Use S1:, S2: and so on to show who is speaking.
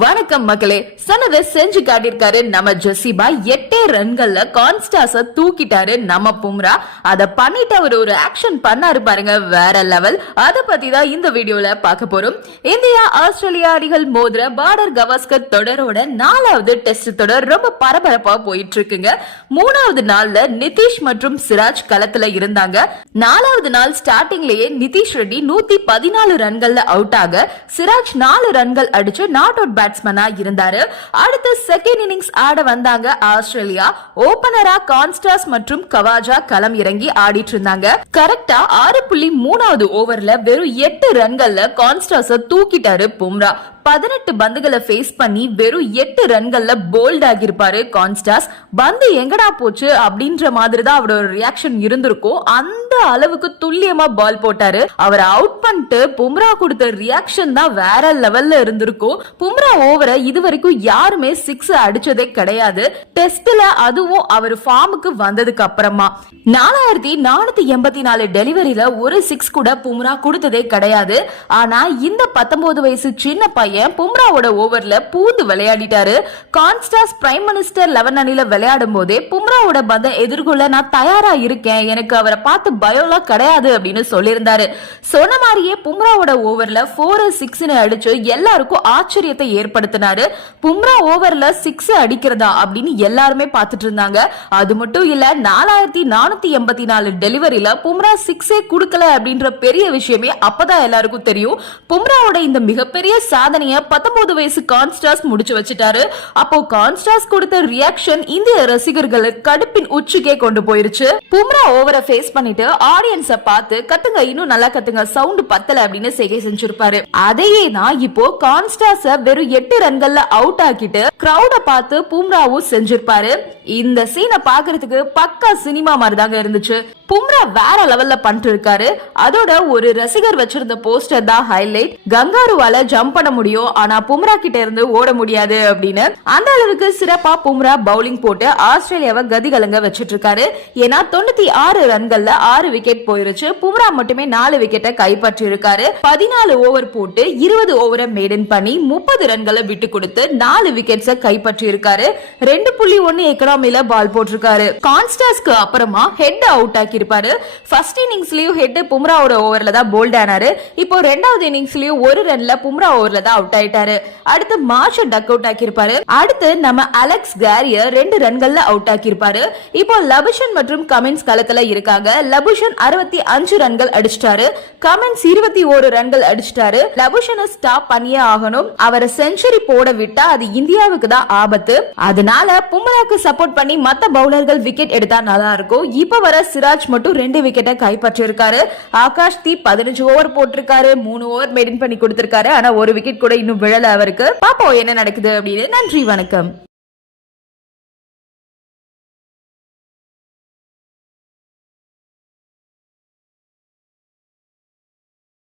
S1: வணக்கம் மக்களே சொன்னதை செஞ்சு காட்டியிருக்காரு நம்ம ஜெசிபா. எட்டே ரன்கள்ல கான்ஸ்டாஸ தூக்கிட்டாரு நம்ம பும்ரா. அத பண்ணிட்டு அவர் ஒரு ஆக்ஷன் பண்ணாரு பாருங்க வேற லெவல் அத பத்தி தான் இந்த வீடியோல பார்க்க போறோம். இந்தியா ஆஸ்திரேலியா அணிகள் மோதிர பார்டர் கவாஸ்கர் தொடரோட நாலாவது டெஸ்ட் தொடர் ரொம்ப பரபரப்பா போயிட்டு இருக்குங்க மூணாவது நாள்ல நிதிஷ் மற்றும் சிராஜ் களத்துல இருந்தாங்க. நாலாவது நாள் ஸ்டார்டிங்லயே நிதிஷ் ரெட்டி நூத்தி பதினாலு ரன்கள்ல அவுட் ஆக சிராஜ் நாலு ரன்கள் அடிச்சு நாட் அவுட் பேட்ஸ்மேனா இருந்தாரு. அடுத்து செகண்ட் இன்னிங்ஸ் ஆட வந்தாங்க ஆஸ்திரேலியா. ஓபனரா கான்ஸ்டாஸ் மற்றும் கவாஜா களம் இறங்கி ஆடிட்டு இருந்தாங்க. கரெக்டா ஆறு புள்ளி மூணாவது ஓவர்ல வெறும் எட்டு ரன்கள்ல கான்ஸ்டாஸ தூக்கிட்டாரு பும்ரா. பதினெட்டு பந்துகளை ஃபேஸ் பண்ணி வெறும் எட்டு ரன்கள்ல போல்ட் ஆகியிருப்பாரு கான்ஸ்டாஸ் பந்து எங்கடா போச்சு அப்படின்ற மாதிரி தான் அவரோட ரியாக்ஷன் இருந்திருக்கும் அந்த அளவுக்கு துல்லியமா பால் போட்டாரு. அவர் அவுட் பண்ணிட்டு பும்ரா கொடுத்த ரியாக்ஷன் தான் வேற லெவல்ல இருந்திருக்கும் பும்ரா ஓவரை இது வரைக்கும் யாருமே சிக்ஸ் அடிச்சதே கிடையாது. டெஸ்ட்ல அதுவும் அவர் ஃபார்முக்கு வந்ததுக்கு அப்புறமா. நாலாயிரத்தி நானூத்தி எண்பத்தி நாலு டெலிவரியில ஒரு சிக்ஸ் கூட பும்ரா கொடுத்ததே கிடையாது. ஆனா இந்த பத்தொன்பது வயசு சின்ன பையன் பையன் பும்ராவோட ஓவர்ல பூந்து விளையாடிட்டாரு. கான்ஸ்டாஸ் பிரைம் மினிஸ்டர் லெவன் அணில விளையாடும் போதே பும்ராவோட பந்தை எதிர்கொள்ள நான் தயாரா இருக்கேன். எனக்கு அவரை பார்த்து பயம்லாம் கிடையாது அப்படின்னு சொல்லியிருந்தாரு. சொன்ன மாதிரியே பும்ராவோட ஓவர்ல போர் சிக்ஸ் அடிச்சு எல்லாருக்கும் ஆச்சரியத்தை ஏற்படுத்தினாரு. பும்ரா ஓவர்ல சிக்ஸ் அடிக்கிறதா அப்படின்னு எல்லாருமே பார்த்துட்டு இருந்தாங்க. அது மட்டும் இல்ல நாலாயிரத்தி நானூத்தி எண்பத்தி நாலு டெலிவரியில பும்ரா சிக்ஸே கொடுக்கல அப்படின்ற பெரிய விஷயமே அப்பதான் எல்லாருக்கும் தெரியும். பும்ராவோட இந்த மிகப்பெரிய சாதனை சாதனைய பத்தொன்பது வயசு கான்ஸ்டாஸ் முடிச்சு வச்சுட்டாரு. அப்போ கான்ஸ்டாஸ் கொடுத்த ரியாக்ஷன் இந்திய ரசிகர்களை கடுப்பின் உச்சிக்கே கொண்டு போயிருச்சு. பும்ரா ஓவரை ஃபேஸ் பண்ணிட்டு ஆடியன்ஸ பார்த்து கத்துங்க இன்னும் நல்லா கத்துங்க சவுண்ட் பத்தல அப்படின்னு செய்கை செஞ்சிருப்பாரு. அதையே தான் இப்போ கான்ஸ்டாஸ வெறும் எட்டு ரன்கள்ல அவுட் ஆக்கிட்டு கிரௌட பார்த்து பும்ராவும் செஞ்சிருப்பாரு. இந்த சீனை பாக்குறதுக்கு பக்கா சினிமா மாதிரி தாங்க இருந்துச்சு. பும்ரா வேற லெவல்ல பண்ணிருக்காரு அதோட ஒரு ரசிகர் வச்சிருந்த போஸ்டர் தான் ஹைலைட் கங்காருவால ஜம்ப் பண்ண முடியும் ஆனா பும்ரா கிட்ட இருந்து ஓட முடியாது அப்படின்னு. அந்த அளவுக்கு சிறப்பா பும்ரா பவுலிங் போட்டு ஆஸ்திரேலியாவை கதிகலங்க வச்சிட்டு இருக்காரு ஏன்னா தொண்ணூத்தி ஆறு ரன்கள்ல ஆறு விக்கெட் போயிருச்சு. பும்ரா மட்டுமே நாலு விக்கெட்டை கைப்பற்றி இருக்காரு பதினாலு ஓவர் போட்டு இருபது ஓவரை மேடன் பண்ணி முப்பது ரன்களை விட்டு கொடுத்து நாலு விக்கெட்ஸை கைப்பற்றி இருக்காரு ரெண்டு புள்ளி ஒன்னு எக்கனாமில பால் போட்டிருக்காரு. கான்ஸ்டாஸ்க்கு அப்புறமா ஹெட் அவுட் ஆக்கி இருப்பாரு ஃபர்ஸ்ட் இன்னிங்ஸ்லயும் ஹெட் பும்ராவோட ஓவர்ல தான் போல்ட் ஆனாரு. இப்போ ரெண்டாவது இன்னிங்ஸ்லயும் ஒரு ரன்ல பும்ரா ஓவர்ல தான் அவுட் ஆயிட்டாரு. அடுத்து மார்ஷல் டக் அவுட் ஆக்கியிருப்பாரு. அடுத்து நம்ம அலெக்ஸ் கேரியர் ரெண்டு ரன்கள்ல அவுட் ஆக்கியிருப்பாரு. இப்போ லபுஷன் மற்றும் கமின்ஸ் களத்துல இருக்காங்க. லபுஷன் அறுபத்தி அஞ்சு ரன்கள் அடிச்சிட்டாரு. கமின்ஸ் இருபத்தி ஒரு ரன்கள் அடிச்சிட்டாரு. லபுஷனை ஸ்டாப் பண்ணியே ஆகணும். அவரை செஞ்சுரி போட விட்டா அது இந்தியாவுக்கு தான் ஆபத்து. அதனால பும்ராக்கு சப்போர்ட் பண்ணி மத்த பவுலர்கள் விக்கெட் எடுத்தா நல்லா இருக்கும். இப்ப வர சிராஜ் மட்டும் ரெண்டு விக்கெட்டை கைப்பற்றிருக்காரு ஆகாஷ் தீப் பதினஞ்சு ஓவர் போட்டிருக்காரு. மூணு ஓவர் மெயின்டைன் பண்ணி கொடுத்திருக்காரு. ஆனா ஒரு விக்கெட் கூட இன்னும் விழல அவருக்கு. பாப்போம் என்ன நடக்குது அப்படின்னு. நன்றி வணக்கம்.